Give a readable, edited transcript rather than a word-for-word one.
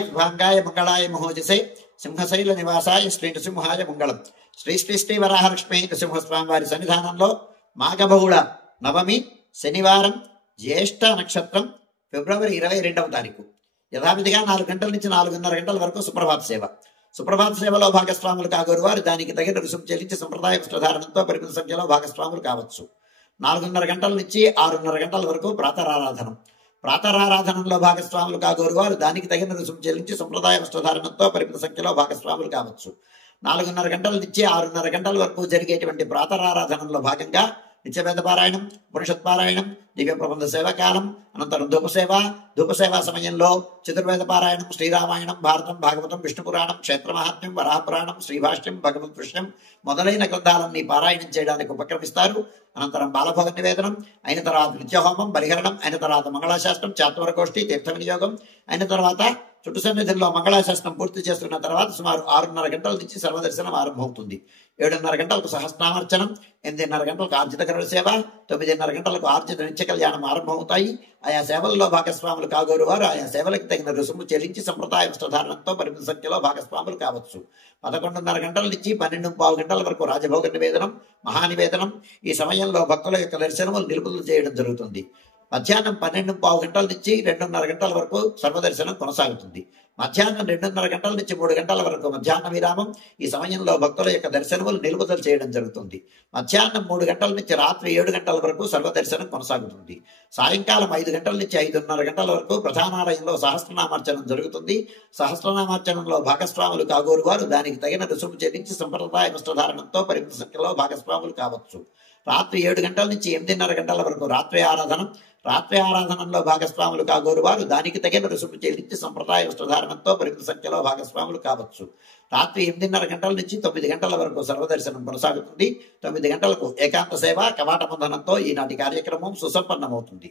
शुभांगाय मंगलाय महोजसे సింహశైల నివాసాయ శ్రీ నృసింహాయ మంగళం. శ్రీ శ్రీ శ్రీ వరాహలక్ష్మీ నృసింహస్వామి వారి సన్నిధానంలో మాఘబహుళ నవమి శనివారం జ్యేష్ఠ నక్షత్రం ఫిబ్రవరి 22వ తారీఖు యథావిధిగా 4 గంటల నుంచి 4:30 గంటల వరకు సుప్రభాత సేవ. సుప్రభాత సేవలో భాగస్వాములు కాగోరు వారు దానికి తగిన రుసుము చెల్లించి సంప్రదాయ వస్త్రధారణంతో పరిమిత సంఖ్యలో భాగస్వాములు కావచ్చు. 4:30 గంటల నుంచి 6:30 గంటల వరకు ప్రాతరారాధనం. ప్రాతరారాధనంలో భాగస్వాములు కాగోరు వారు దానికి తగిన రుసుము చెల్లించి సంప్రదాయ వస్త్రధారణంతో పరిమిత సంఖ్యలో భాగస్వాములు కావచ్చు. 4:30 గంటల నుంచి 6:30 గంటల వరకు జరిగేటువంటి ప్రాతరారాధనంలో భాగంగా నిత్యవేద పారాయణం, ఉపనిషత్ పారాయణం, దివ్య ప్రబంధ సేవకాలం, అనంతరం ధూపసేవ సమయంలో చతుర్వేద పారాయణం, శ్రీరామాయణం, భారతం, భాగవతం, విష్ణు పురాణం, క్షేత్ర మహాత్మ్యం, వరాహపురాణం, శ్రీభాష్యం, భగవద్ విషయం మొదలైన గ్రంథాలన్నీ పారాయణం చేయడానికి ఉపక్రమిస్తారు. అనంతరం బాలభోగ నివేదనం అయిన తర్వాత నిత్యహోమం, బలిహరణం అయిన తర్వాత మంగళాశాస్త్రం, చాత్వరగోష్ఠి, తీర్థ వినియోగం అయిన తర్వాత చుట్టు సన్నిధిలో మంగళాశాస్త్రం పూర్తి చేస్తున్న తర్వాత సుమారు 6:30 గంటల నుంచి సర్వదర్శనం ఆరంభమవుతుంది. 7:30 గంటలకు సహస్రామర్చనం, 8:30 గంటలకు ఆర్జిత గరుడ సేవ, 9:30 గంటలకు ఆర్జిత నిత్య కళ్యాణం ఆరంభమవుతాయి. ఆయా సేవల్లో భాగస్వాములు కాగోరు వారు ఆయా సేవలకు తగిన రుసుము చెల్లించి సంప్రదాయ వస్త్రధారణంతో పరిమిత సంఖ్యలో భాగస్వాములు కావచ్చు. 11:30 గంటల నుంచి 12:15 గంటల వరకు రాజభోగ నివేదనం, మహానివేదనం. ఈ సమయంలో భక్తుల యొక్క దర్శనములు నిలుపుదల చేయడం జరుగుతుంది. మధ్యాహ్నం 12:15 గంటల నుంచి 2:30 గంటల వరకు సర్వదర్శనం కొనసాగుతుంది. మధ్యాహ్నం 2:30 గంటల నుంచి 3 గంటల వరకు మధ్యాహ్న విరామం. ఈ సమయంలో భక్తుల యొక్క దర్శనములు నిలుపుదల చేయడం జరుగుతుంది. మధ్యాహ్నం 3 గంటల నుంచి రాత్రి 7 గంటల వరకు సర్వదర్శనం కొనసాగుతుంది. సాయంకాలం 5 గంటల నుంచి 5:30 గంటల వరకు ప్రధానాలయంలో సహస్రనామార్చనం జరుగుతుంది. సహస్రనామార్చనంలో భాగస్వాములు కాగోరు వారు దానికి తగిన రుసుము చెల్లించి సంప్రదాయ వస్త్రధారణంతో పరిమిత సంఖ్యలో భాగస్వాములు కావచ్చు. రాత్రి 7 గంటల నుంచి 8:30 గంటల వరకు రాత్రి ఆరాధనం. రాత్రి ఆరాధనంలో భాగస్వాములు కాగోరు వారు దానికి తగిన రుసుము చెల్లించి సంప్రదాయ వస్త్రధారణంతో పరిమిత సంఖ్యలో భాగస్వాములు కావచ్చు. రాత్రి 8:30 గంటల నుంచి 9 గంటల వరకు సర్వదర్శనం కొనసాగుతుంది. 9 గంటలకు ఏకాంత సేవ కవాట బంధనంతో ఈనాటి కార్యక్రమం సుసంపన్నమవుతుంది.